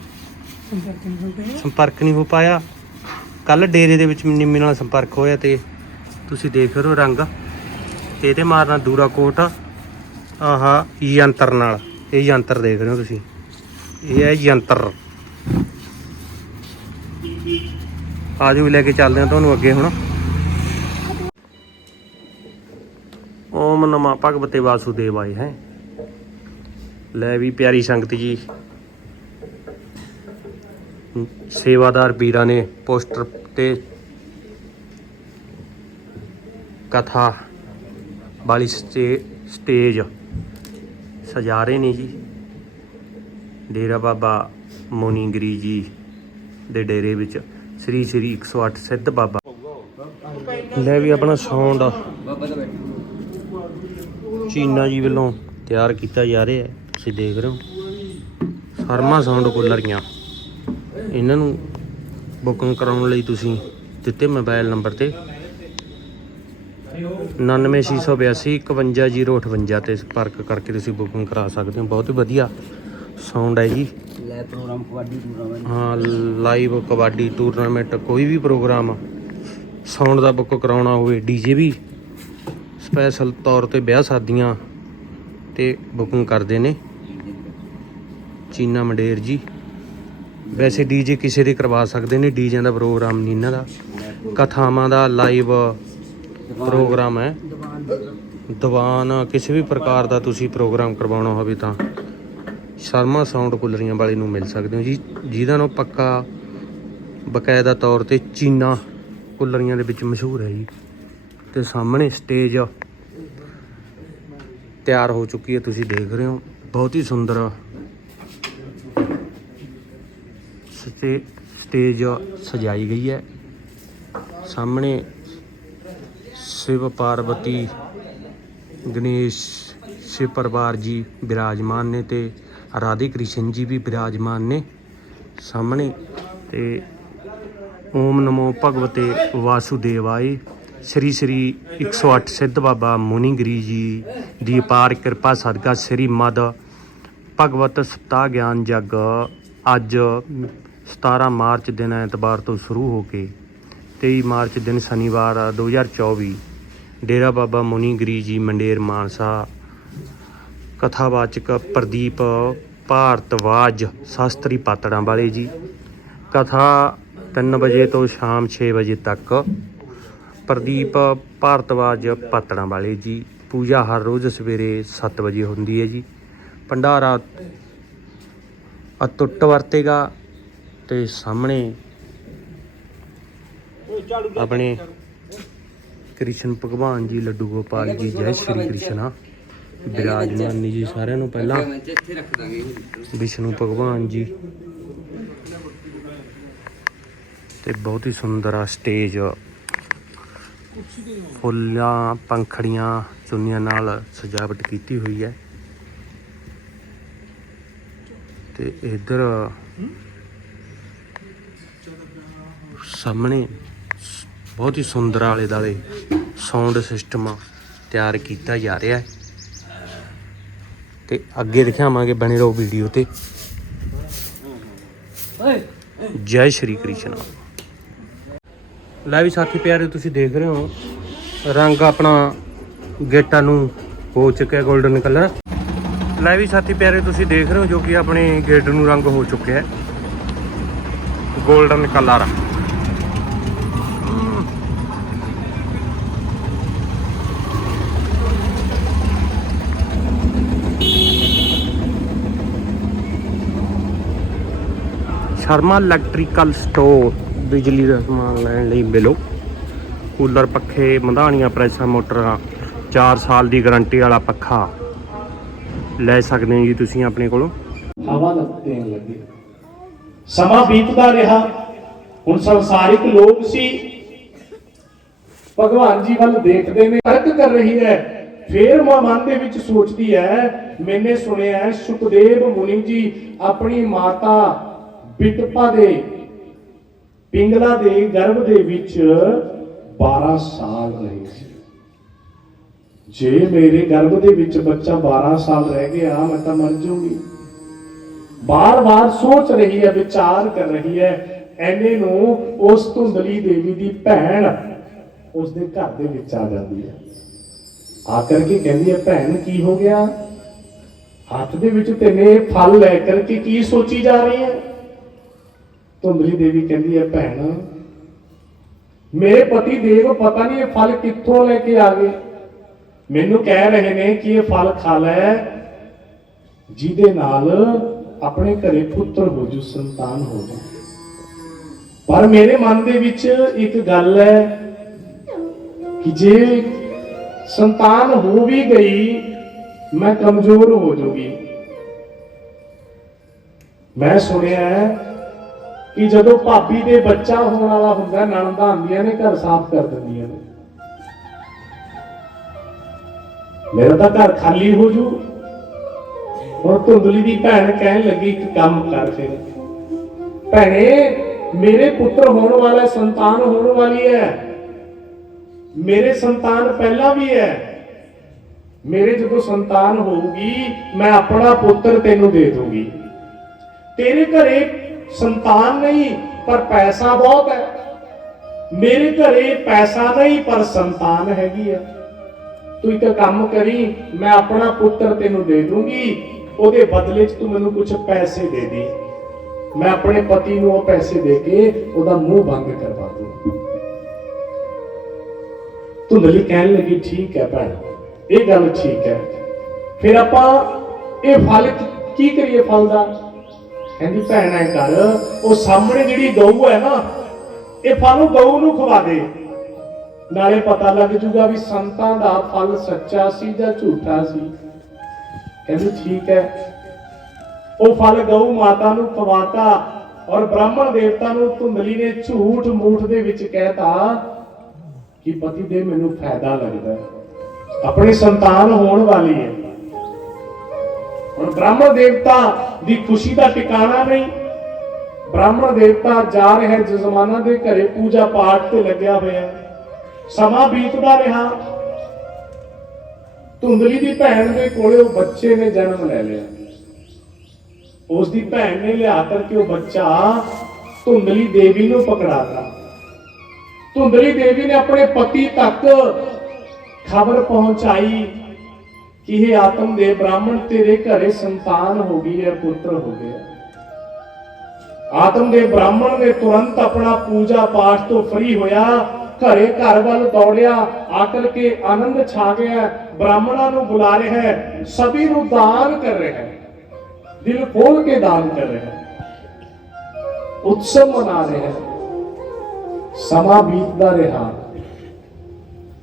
ਸੰਪਰਕ ਨਹੀਂ ਹੋ ਪਾਇਆ। ਕੱਲ ਡੇਰੇ ਦੇ ਵਿੱਚ ਨਿੰਮੀ ਨਾਲ ਸੰਪਰਕ ਹੋਇਆ ਤੇ ਤੁਸੀਂ ਦੇਖ ਰਹੇ ਹੋ ਰੰਗ। ਤੇ ਇਹਤੇ ਮਾਰਨਾ ਦੂਰਾ ਕੋਟ। ਆਹਾ ਯੰਤਰ ਨਾਲ। ਇਹ ਯੰਤਰ ਦੇਖ ਰਹੇ ਹੋ ਤੁਸੀਂ। ਇਹ ਹੈ ਯੰਤਰ। ਆਜੋ ਲੈ ਕੇ ਚੱਲਦੇ ਹਾਂ ਤੁਹਾਨੂੰ ਅੱਗੇ ਹੁਣ। ਓਮ ਨਮਾ ਭਗਵਤੇ ਵਾਸੁਦੇਵਾਏ ਹੈ। ਲੈ ਵੀ ਪਿਆਰੀ ਸੰਗਤ ਜੀ। ਸੇਵਾਦਾਰ ਵੀਰਾਂ ਨੇ ਪੋਸਟਰ ਤੇ ਕਥਾ ਵਾਲੀ ਸਟੇ- ਸਟੇਜ ਸਜਾ ਰਹੇ ਨੇ ਜੀ। ਡੇਰਾ ਬਾਬਾ ਮੋਨੀਗਰੀ ਜੀ ਦੇ ਡੇਰੇ ਵਿੱਚ ਸ੍ਰੀ ਸ੍ਰੀ 108 ਸਿੱਧ ਬਾਬਾ। ਲੈ ਵੀ ਆਪਣਾ ਸਾਊਂਡ ਚੀਨਾ ਜੀ ਵੱਲੋਂ ਤਿਆਰ ਕੀਤਾ ਜਾ ਰਿਹਾ ਹੈ। ਤੁਸੀਂ ਦੇਖ ਰਹੇ ਹੋ। ਸਰਮਾ ਸਾਊਂਡ ਕੂਲਰੀਆਂ ਇਹਨਾਂ ਨੂੰ ਬੁਕਿੰਗ ਕਰਾਉਣ ਲਈ ਤੁਸੀਂ ਦਿੱਤੇ ਮੋਬਾਈਲ ਨੰਬਰ ਤੇ। 99682 51058 ਤੇ ਸੰਪਰਕ ਕਰਕੇ ਤੁਸੀਂ ਬੁਕਿੰਗ ਕਰਾ ਸਕਦੇ ਹੋ। ਬਹੁਤ ਹੀ ਵਧੀਆ ਸਾਊਂਡ ਹੈ ਜੀ। ਲੈ ਪ੍ਰੋਗਰਾਮ ਕਬੱਡੀ ਟੂਰਨਾਮੈਂਟ ਹਾਂ ਲਾਈਵ ਕਬੱਡੀ ਟੂਰਨਾਮੈਂਟ ਕੋਈ ਵੀ ਪ੍ਰੋਗਰਾਮ ਸਾਊਂਡ ਦਾ ਬੁੱਕ ਕਰਾਉਣਾ ਹੋਵੇ ਡੀਜੇ ਵੀ ਸਪੈਸ਼ਲ ਤੌਰ ਤੇ ਵਿਆਹ ਸ਼ਾਦੀਆਂ ਤੇ ਬੁਕਿੰਗ ਕਰਦੇ ਨੇ। ਚੀਨਾ ਮੰਡੇਰ ਜੀ। ਵੈਸੇ ਡੀਜੇ ਕਿਸੇ ਦੇ ਕਰਵਾ ਸਕਦੇ ਨੇ ਡੀਜਿਆਂ ਦਾ ਪ੍ਰੋਗਰਾਮ ਨਹੀਂ ਇਹਨਾਂ ਦਾ। ਕਥਾਵਾਂ ਦਾ ਲਾਈਵ ਪ੍ਰੋਗਰਾਮ ਹੈ। ਦੀਵਾਨ, ਕਿਸੇ ਵੀ ਪ੍ਰਕਾਰ ਦਾ ਤੁਸੀਂ ਪ੍ਰੋਗਰਾਮ ਕਰਵਾਉਣਾ ਹੋਵੇ ਤਾਂ ਸ਼ਰਮਾ ਸਾਊਂਡ ਕੂਲਰੀਆਂ ਵਾਲੇ ਨੂੰ ਮਿਲ ਸਕਦੇ ਹੋ ਜੀ, ਜਿਹਦਾ ਨੂੰ ਪੱਕਾ ਬਕਾਇਦਾ ਤੌਰ ਤੇ ਚੀਨਾ ਕੂਲਰੀਆਂ ਦੇ ਵਿੱਚ ਮਸ਼ਹੂਰ ਹੈ ਜੀ। ਤੇ ਸਾਹਮਣੇ ਸਟੇਜ ਤਿਆਰ ਹੋ ਚੁੱਕੀ ਹੈ, ਤੁਸੀਂ ਦੇਖ ਰਹੇ ਹੋ। ਬਹੁਤ ਹੀ ਸੁੰਦਰ ਸਟੇ ਸਟੇਜ ਸਜਾਈ ਗਈ ਹੈ। ਸਾਹਮਣੇ ਸ਼ਿਵ ਪਾਰਵਤੀ, ਗਣੇਸ਼, ਸ਼ਿਵ ਪਰਿਵਾਰ ਜੀ ਬਿਰਾਜਮਾਨ ਨੇ ਤੇ ਰਾਧੇ ਕ੍ਰਿਸ਼ਨ ਜੀ ਵੀ ਬਿਰਾਜਮਾਨ ਨੇ ਸਾਹਮਣੇ ਤੇ ਓਮ ਨਮੋ ਭਗਵਤੇ ਵਾਸੁਦੇਵਾਏ। ਸ਼੍ਰੀ ਸ਼੍ਰੀ 108 ਸਿੱਧ ਬਾਬਾ ਮੁਨੀਗਰੀ ਜੀ ਦੀ ਅਪਾਰ ਕਿਰਪਾ ਸਦਕਾ ਸ੍ਰੀ ਮਦ ਭਗਵਤ ਸਪਤਾ ਗਿਆਨ ਜਗ ਅੱਜ 17 ਮਾਰਚ ਦਿਨ ਐਤਵਾਰ ਤੋਂ ਸ਼ੁਰੂ ਹੋ ਕੇ 23 ਮਾਰਚ ਦਿਨ ਸ਼ਨੀਵਾਰ 2024 ਡੇਰਾ ਬਾਬਾ ਮੁਨੀ ਮੁਨੀਗਰੀ ਜੀ ਮੰਡੇਰ ਮਾਨਸਾ ਕਥਾਵਾਚਕ ਪ੍ਰਦੀਪ ਭਾਰਤਵਾਜ ਸ਼ਾਸਤਰੀ ਪਾਤੜਾਂ ਵਾਲੇ ਜੀ। ਕਥਾ 3 ਵਜੇ ਤੋਂ ਸ਼ਾਮ 6 ਵਜੇ ਤੱਕ ਪ੍ਰਦੀਪ ਭਾਰਤਵਾਜ ਪਾਤੜਾਂ ਵਾਲੇ ਜੀ। ਪੂਜਾ ਹਰ ਰੋਜ਼ ਸਵੇਰੇ 7 ਵਜੇ ਹੁੰਦੀ ਹੈ ਜੀ। ਭੰਡਾਰਾ ਅਤੁੱਟ ਵਰਤੇਗਾ। ਤੇ ਸਾਹਮਣੇ ਆਪਣੇ ਕ੍ਰਿਸ਼ਨ ਭਗਵਾਨ ਜੀ, ਲੱਡੂ ਗੋਪਾਲ ਜੀ, ਜੈ ਸ਼੍ਰੀ ਕ੍ਰਿਸ਼ਨਾ। ਬਿਰਾਜਮਾਨ ਜੀ ਸਾਰਿਆਂ ਨੂੰ ਪਹਿਲਾਂ ਵਿਸ਼ਨੂੰ ਭਗਵਾਨ ਜੀ। ਤੇ ਬਹੁਤ ਹੀ ਸੁੰਦਰ ਆ ਸਟੇਜ। ਫੁੱਲਾਂ, ਪੰਖੜੀਆਂ, ਚੁੰਨੀਆਂ ਨਾਲ ਸਜਾਵਟ ਕੀਤੀ ਹੋਈ ਹੈ। ਤੇ ਇਧਰ ਸਾਹਮਣੇ ਬਹੁਤ ਹੀ ਸੁੰਦਰ ਆਲੇ ਦਾਲੇ ਸਾਊਂਡ ਸਿਸਟਮ ਤਿਆਰ ਕੀਤਾ ਜਾ ਰਿਹਾ ਹੈ। ਤੇ ਅੱਗੇ ਦਿਖਾਵਾਂਗੇ ਬਣੇ ਰਹੋ ਵੀਡੀਓ ਤੇ। ਜੈ ਸ਼੍ਰੀ ਕ੍ਰਿਸ਼ਨ। ਲੈ ਵੀ ਸਾਥੀ ਪਿਆਰੇ, ਤੁਸੀਂ ਦੇਖ ਰਹੇ ਹੋ, ਰੰਗ ਆਪਣਾ ਗੇਟਾਂ ਨੂੰ ਹੋ ਚੁੱਕਿਆ 골ਡਨ ਕਲਰ ਲੈ ਵੀ ਸਾਥੀ ਪਿਆਰੇ, ਤੁਸੀਂ ਦੇਖ ਰਹੇ ਹੋ ਜੋ ਕਿ ਆਪਣੇ ਗੇਟ ਨੂੰ ਰੰਗ ਹੋ ਚੁੱਕਿਆ ਹੈ। Golden colour Sharma electrical store ਬਿਜਲੀ ਦਾ ਸਮਾਨ ਲੈਣ ਲਈ ਮਿਲੋ। ਕੂਲਰ ਪੱਖੇ, ਮਧਾਣੀਆਂ, ਪ੍ਰੈਸਾਂ, ਮੋਟਰਾਂ 4 ਸਾਲ ਦੀ ਗਾਰੰਟੀ ਵਾਲਾ ਪੱਖਾ ਲੈ ਸਕਦੇ ਹੋ ਜੀ ਤੁਸੀਂ ਆਪਣੇ ਕੋਲੋਂ। ਹਵਾ ਦੇਣ ਲੱਗੇ। ਸਮਾਂ ਬੀਤਦਾ ਰਿਹਾ। ਹੁਣ ਸੰਸਾਰਿਕ ਲੋਕ ਸੀ। ਭਗਵਾਨ ਜੀ ਵੱਲ ਦੇਖਦੇ ਨੇ, ਤਰਕ ਕਰ ਰਹੀ ਹੈ। ਫੇਰ ਮਾਂ, ਮਨ ਦੇ ਵਿੱਚ ਸੋਚਦੀ ਹੈ, ਮੈਨੇ ਸੁਣਿਆ ਸੁਖਦੇਵ ਮੁਨੀ ਜੀ, ਆਪਣੀ ਮਾਤਾ ਬਿਟਪਾ ਦੇ, ਪਿੰਗਲਾ ਦੇ ਗਰਭ ਦੇ ਵਿੱਚ 12 ਸਾਲ ਰਹੇ ਸੀ। ਜੇ ਮੇਰੇ ਗਰਭ ਦੇ ਵਿੱਚ ਬੱਚਾ 12 ਸਾਲ ਰਹਿ ਗਿਆ, ਮੈਂ ਤਾਂ ਮਰ ਜਾਊਂਗੀ। ਬਾਰ-ਬਾਰ ਸੋਚ ਰਹੀ ਹੈ, ਵਿਚਾਰ ਕਰ ਰਹੀ ਹੈ, ਐਨੇ ਨੂੰ ਉਸ ਧੁੰਦਲੀ ਦੇਵੀ ਦੀ ਭੈਣ ਉਸ ਦੇ ਘਰ ਦੇ ਵਿੱਚ ਆ ਜਾਂਦੀ ਹੈ। ਆ ਕਰਕੇ ਕਹਿੰਦੀ ਹੈ, ਭੈਣ, ਕੀ ਹੋ ਗਿਆ? ਹੱਥ ਦੇ ਵਿੱਚ ਤੈਨੇ ਫਲ ਲੈ ਕਰਕੇ ਕੀ ਸੋਚੀ ਜਾ ਰਹੀ ਹੈ? ਧੁੰਦਰੀ ਦੇਵੀ ਕਹਿੰਦੀ ਹੈ, ਭੈਣ, ਮੇਰੇ ਪਤੀ ਦੇਵ, ਪਤਾ ਨਹੀਂ ਇਹ ਫਲ ਕਿੱਥੋਂ ਲੈ ਕੇ ਆ ਗਏ। ਮੈਨੂੰ ਕਹਿ ਰਹੇ ਨੇ ਕਿ ਇਹ ਫਲ ਖਾ ਲੈ, ਜਿਹਦੇ ਨਾਲ ਆਪਣੇ ਘਰੇ ਪੁੱਤਰ ਹੋ ਜੂ, ਸੰਤਾਨ ਹੋ ਜਾ। ਪਰ ਮੇਰੇ ਮਨ ਦੇ ਵਿੱਚ ਇੱਕ ਗੱਲ ਹੈ ਕਿ ਜੇ ਸੰਤਾਨ ਹੋ ਵੀ ਗਈ, ਮੈਂ ਕਮਜ਼ੋਰ ਹੋ ਜਾਊਗੀ। ਮੈਂ ਸੁਣਿਆ ਹੈ ਕਿ ਜਦੋਂ ਭਾਬੀ ਦੇ ਬੱਚਾ ਹੋਣ ਵਾਲਾ ਹੁੰਦਾ, ਨਣਦਾਂ ਆਉਂਦੀਆਂ ਨੇ, ਘਰ ਸਾਫ਼ ਕਰ ਦਿੰਦੀਆਂ ਨੇ। ਮੇਰਾ ਤਾਂ ਘਰ ਖਾਲੀ ਹੋ ਜੂ। ਹੁਣ ਧੁੰਦਲੀ ਦੀ ਭੈਣ ਕਹਿਣ ਲੱਗੀ, ਇੱਕ ਕੰਮ ਕਰ ਫਿਰ। ਭੈਣੇ, ਮੇਰੇ ਪੁੱਤਰ ਹੋਣ ਵਾਲਾ, ਸੰਤਾਨ ਹੋਣ ਵਾਲੀ ਹੈ। ਮੇਰੇ ਸੰਤਾਨ ਪਹਿਲਾਂ ਵੀ ਹੈ। ਮੇਰੇ ਜਦੋਂ ਸੰਤਾਨ ਹੋਊਗੀ, ਮੈਂ ਆਪਣਾ ਪੁੱਤਰ ਤੈਨੂੰ ਦੇ ਦੂੰਗੀ ਤੇਰੇ ਘਰੇ ਸੰਤਾਨ ਨਹੀਂ, ਪਰ ਪੈਸਾ ਬਹੁਤ ਹੈ। ਮੇਰੇ ਘਰੇ ਪੈਸਾ ਨਹੀਂ, ਪਰ ਸੰਤਾਨ ਹੈਗੀ ਆ। ਤੂੰ ਇੱਕ ਕੰਮ ਕਰੀ, ਮੈਂ ਆਪਣਾ ਪੁੱਤਰ ਤੈਨੂੰ ਦੇ ਦੂੰਗੀ। ਉਹਦੇ ਬਦਲੇ 'ਚ ਤੂੰ ਮੈਨੂੰ ਕੁਝ ਪੈਸੇ ਦੇ ਦੇ। ਮੈਂ ਆਪਣੇ ਪਤੀ ਨੂੰ ਉਹ ਪੈਸੇ ਦੇ ਕੇ ਉਹਦਾ ਮੂੰਹ ਬੰਦ ਕਰਵਾ ਦੂੰ। ਧੁੰਦਲੀ ਕਹਿਣ ਲੱਗੀ, ਠੀਕ ਹੈ ਭੈਣ, ਇਹ ਗੱਲ ਠੀਕ ਹੈ। ਫਿਰ ਆਪਾਂ ਇਹ ਫਲ ਕੀ- ਕੀ ਕਰੀਏ ਫਲ ਦਾ? ਕਹਿੰਦੀ ਭੈਣ ਐ ਕਰ, ਉਹ ਸਾਹਮਣੇ ਜਿਹੜੀ ਗਊ ਹੈ ਨਾ, ਇਹ ਫਲ ਉਹ ਗਊ ਨੂੰ ਖਵਾ ਦੇ। ਨਾਲੇ ਪਤਾ ਲੱਗ ਜੂਗਾ ਵੀ ਸੰਤਾਂ ਦਾ ਫਲ ਸੱਚਾ ਸੀ ਜਾਂ ਝੂਠਾ ਸੀ। ਕਹਿੰਦੀ ਠੀਕ ਹੈ। ਉਹ ਫਲ ਗਊ ਮਾਤਾ ਨੂੰ ਖਵਾਤਾ ਔਰ ਬ੍ਰਾਹਮਣ ਦੇਵਤਾ ਨੂੰ ਧੁੰਦਲੀ ਨੇ ਝੂਠ ਮੂਠ ਦੇ ਵਿੱਚ ਕਹਿਤਾ ਕਿ ਪਤੀ ਦੇ ਮੈਨੂੰ ਫਾਇਦਾ ਲੱਗਦਾ ਆਪਣੀ ਸੰਤਾਨ ਹੋਣ ਵਾਲੀ ਹੈ। ਹੁਣ ਬ੍ਰਾਹਮਣ ਦੇਵਤਾ ਦੀ ਖੁਸ਼ੀ ਦਾ ਟਿਕਾਣਾ ਨਹੀਂ। ਬ੍ਰਾਹਮਣ ਦੇਵਤਾ ਜਾ ਰਿਹਾ ਹੈ ਜਜ਼ਮਾਨਾ ਦੇ ਘਰੇ ਪੂਜਾ ਪਾਠ ਤੇ ਲੱਗਿਆ ਹੋਇਆ। ਸਮਾਂ ਬੀਤਦਾ ਰਿਹਾ। ਧੁੰਦਲੀ ਦੀ ਭੈਣ ਦੇ ਕੋਲੇ ਉਹ ਬੱਚੇ ਨੇ ਜਨਮ ਲੈ ਲਿਆ। ਉਸ ਦੀ ਭੈਣ ਨੇ ਲਿਆ ਕਰਕੇ ਉਹ ਬੱਚਾ ਧੁੰਦਲੀ ਦੇਵੀ ਨੂੰ ਪਕੜਾਤਾ ਧੁੰਦਲੀ ਦੇਵੀ ਨੇ ਆਪਣੇ ਪਤੀ ਤੱਕ ਖਬਰ ਪਹੁੰਚਾਈ। ਇਹ ਆਤਮ ਦੇ ਬ੍ਰਾਹਮਣ ਤੇਰੇ ਘਰੇ ਸੰਤਾਨ ਹੋ ਗਈ ਹੈ, ਪੁੱਤਰ ਹੋ ਗਿਆ। ਆਤਮ ਦੇ ਬ੍ਰਾਹਮਣ ਨੇ ਤੁਰੰਤ ਆਪਣਾ ਪੂਜਾ ਪਾਠ ਤੋਂ ਫਰੀ ਹੋਇਆ, ਘਰੇ ਘਰ ਵੱਲ ਦੌੜਿਆ ਆਕਰ ਕੇ ਆਨੰਦ ਛਾ ਗਿਆ, ਬ੍ਰਾਹਮਣਾਂ ਨੂੰ ਬੁਲਾ ਰਿਹਾ ਹੈ, ਸਭੀ ਨੂੰ ਦਾਨ ਕਰ ਰਿਹਾ ਹੈ, ਦਿਲ ਖੋਲ ਕੇ ਦਾਨ ਕਰ ਰਿਹਾ ਹੈ। ਉਤਸਵ ਮਨਾ ਰਿਹਾ ਹੈ। ਸਮਾਂ ਬੀਤਦਾ ਰਿਹਾ।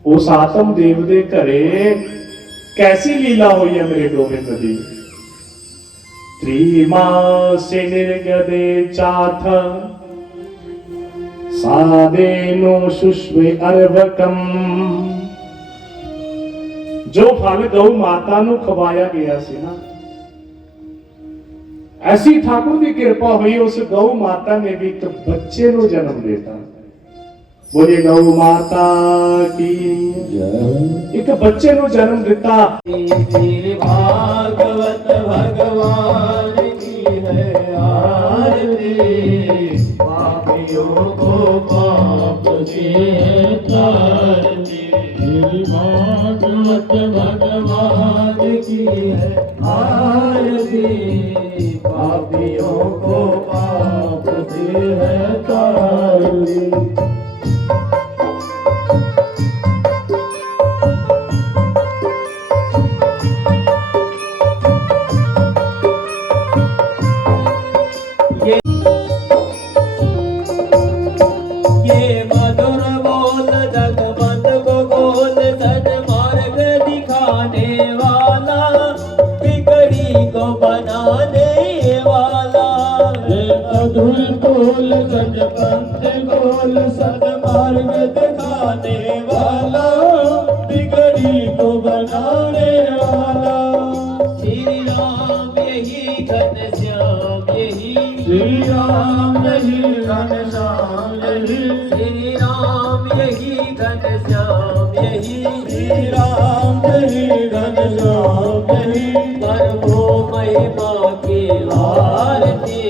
ਉਸ ਆਤਮ ਦੇਵ ਦੇ ਘਰੇ ਕੈਸੀ ਲੀਲਾ ਹੋਈ ਹੈ ਮੇਰੇ ਗੋਬਿੰਦ ਦੀ त्रिमासे निर्गदे चाथ सादेनो सुष्वे अर्वकम ਜੋ ਫਲ ਗਊ ਮਾਤਾ ਨੂੰ ਖਵਾਇਆ ਗਿਆ ਸੀ ਨਾ ਐਸੀ ਠਾਕੁਰ ਦੀ ਕਿਰਪਾ ਹੋਈ ਉਸ ਗਊ ਮਾਤਾ ਨੇ ਵੀ ਇੱਕ ਬੱਚੇ ਨੂੰ ਜਨਮ ਦਿੱਤਾ ਬੋਲੇ ਗਊ ਮਾਤਾ ਕੀ। ਜੈ ਇੱਕ ਬੱਚੇ ਨੂੰ ਜਨਮ ਦਿੱਤਾ। ਜੀ ਭਾਗਵਤ ਭਗਵਾਨ ਕੀ ਹੈ ਆਰਤੀ ਪਾਪੀਓ ਕੋ ਪਾਪ ਸੇ ਤਾਰਤੀ ਜੀ ਭਾਗਵਤ ਭਗਵਾਨ ਕੀ ਹੈ ਆਰਤੀ ਪਾਪੀਓ ਕੋ ਪਾਪ है तारती दिखाने वाला बिगड़ी को बनाने वाला श्री राम यही घन श्याम यही श्री राम यही घनश्याम यही श्री राम यही घन श्याम यही श्री राम यही घनश्याम यही परमो महिमा की आरती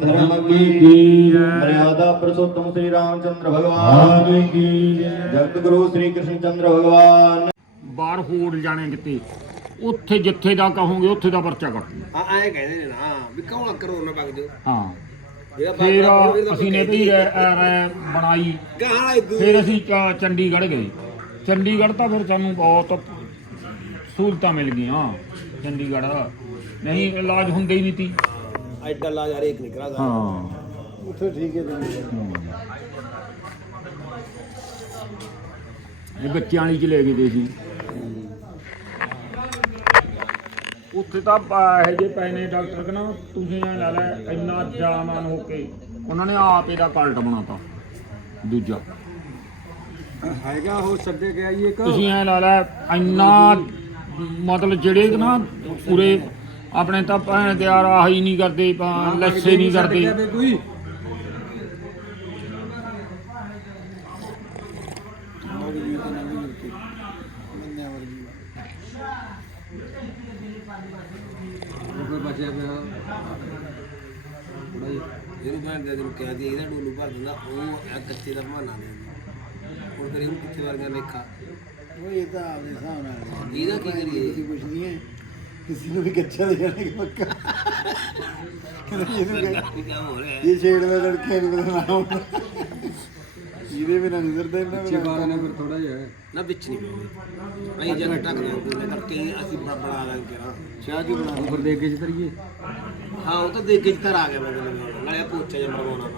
धर्म की मर्यादा पुरुषोत्तम श्री रामचंद्र भगवान की जगत गुरु श्री कृष्ण चंद्र भगवान ਬਾਹਰ ਹੋਰ ਜਾਣੇ ਕਿਤੇ ਉੱਥੇ ਜਿੱਥੇ ਦਾ ਕਹੋਗੇ ਉੱਥੇ ਦਾ ਪਰਚਾ ਕੱਟ ਲਓ। ਆ ਐ ਕਹਿੰਦੇ ਨੇ ਨਾ ਵੀ ਕੌਣ ਕਰੋ ਨਾ ਬਗ ਜੋ ਹਾਂ ਜਿਹੜਾ ਫਿਰ ਅਸੀਂ ਨੇ ਵੀ ਰੈ ਰੈ ਬਣਾਈ ਗਾਂ ਇਦੂ ਫਿਰ ਅਸੀਂ ਚ- ਚੰਡੀਗੜ੍ਹ ਗਏ ਚੰਡੀਗੜ੍ਹ ਤਾਂ ਫਿਰ ਸਾਨੂੰ ਬਹੁਤ ਸਹੂਲਤਾਂ ਮਿਲ ਗਈਆਂ ਚੰਡੀਗੜ੍ਹ ਨਹੀਂ ਇਲਾਜ ਹੁੰਦੇ ਹੀ ਨਹੀਂ ਤੀ ਐਡਾ ਲਾ ਯਾਰ ਇੱਕ ਨਹੀਂ ਕਰਾਦਾ ਹਾਂ। ਉੱਥੇ ਠੀਕ ਹੈ ਇਹ ਬੱਚਿਆਂ ਵਾਲੀ ਚ ਲੈ ਗਏ ਤੇ ਸੀ। ਉੱਥੇ ਤਾਂ ਇਹ ਜੇ ਪਏ ਨੇ ਡਾਕਟਰ ਕਹਿੰਦਾ ਤੁਸੀਂ ਐ ਲਾ ਲੈ ਇੰਨਾ ਜਾਮਾਨ ਹੋ ਕੇ। ਉਹਨਾਂ ਨੇ ਆਪ ਇਹਦਾ ਕਾਲਟ ਬਣਾਤਾ ਦੂਜਾ। ਹੈਗਾ ਉਹ ਛੱਡੇ ਗਿਆ ਜੀ ਇੱਕ। ਤੁਸੀਂ ਐ ਲਾ ਲੈ ਇੰਨਾ ਮਤਲਬ ਜਿਹੜੇ ਨਾ ਪੂਰੇ ਆਪਣੇ ਤਾਂ ਭੈਣ ਯਾਰ ਆਹੀ ਨਹੀਂ ਕਰਦੇ ਪਾ- ਲੱਸੇ ਨਹੀਂ ਕਰਦੇ। ਕੋਈ ਕੋਈ ਬਚਿਆ ਪਿਆ। ਬੜਾ ਇਹਨੂੰ ਭੈਣ ਦੇ ਨੂੰ ਕਹਿ ਦੀ ਇਹਦਾ ਡੋਲੂ ਭਰ ਦਿੰਦਾ ਉਹ ਆ ਕੱਚੇ ਦਾ ਬਹਾਨਾ ਦੇ ਹੁਣ ਫਿਰ ਇਹਨੂੰ ਕਿੱਥੇ ਵਰਗਾ ਲੇਖਾ। ਉਹ ਇਹ ਤਾਂ ਆਪਦੇ ਹਿਸਾਬ ਨਾਲ ਇਹਦਾ ਕੀ ਕਰੀਏ? ਕੁਝ ਨਹੀਂ ਹੈ। ਕਿਸੇ ਨੂੰ ਵੀ ਕੱਚਾ ਦੇ ਜਾਣੇ ਕਿ ਪੱਕਾ। ਇਹਨੂੰ ਕੀ ਹੋ ਰਿਹਾ ਇਹ ਛੇੜ ਦਾ ਲੜਕੇ ਨੂੰ ਪਤਾ ਨਾ ਹੋਣਾ। ਇਹਦੇ ਬਿਨਾਂ ਨਹੀਂ ਸਰਦਾ ਇਹਨਾਂ ਪਿੱਛੇ ਬਾਹਰ ਨਾ ਫਿਰ ਥੋੜਾ ਜਿਹਾ ਨਾ ਵਿੱਚ ਨਹੀਂ ਪਾਉਂਦੇ ਅਸੀਂ ਜਦ ਟੱਕ ਦੇ ਉਹਨੇ ਕਰਕੇ ਅਸੀਂ ਬਣਾ ਲਾਂਗੇ ਨਾ। ਚਾਹ ਕੀ ਬਣਾ ਫਿਰ ਦੇ ਕੇ ਚ ਤਰੀਏ ਹਾਂ ਉਹ ਤਾਂ ਦੇ ਕੇ ਚ ਤਰ ਆ ਗਿਆ ਮੈਂ ਨਾਲੇ ਪੋਚਾ ਜਿਹਾ ਮਰਵਾਉਣਾ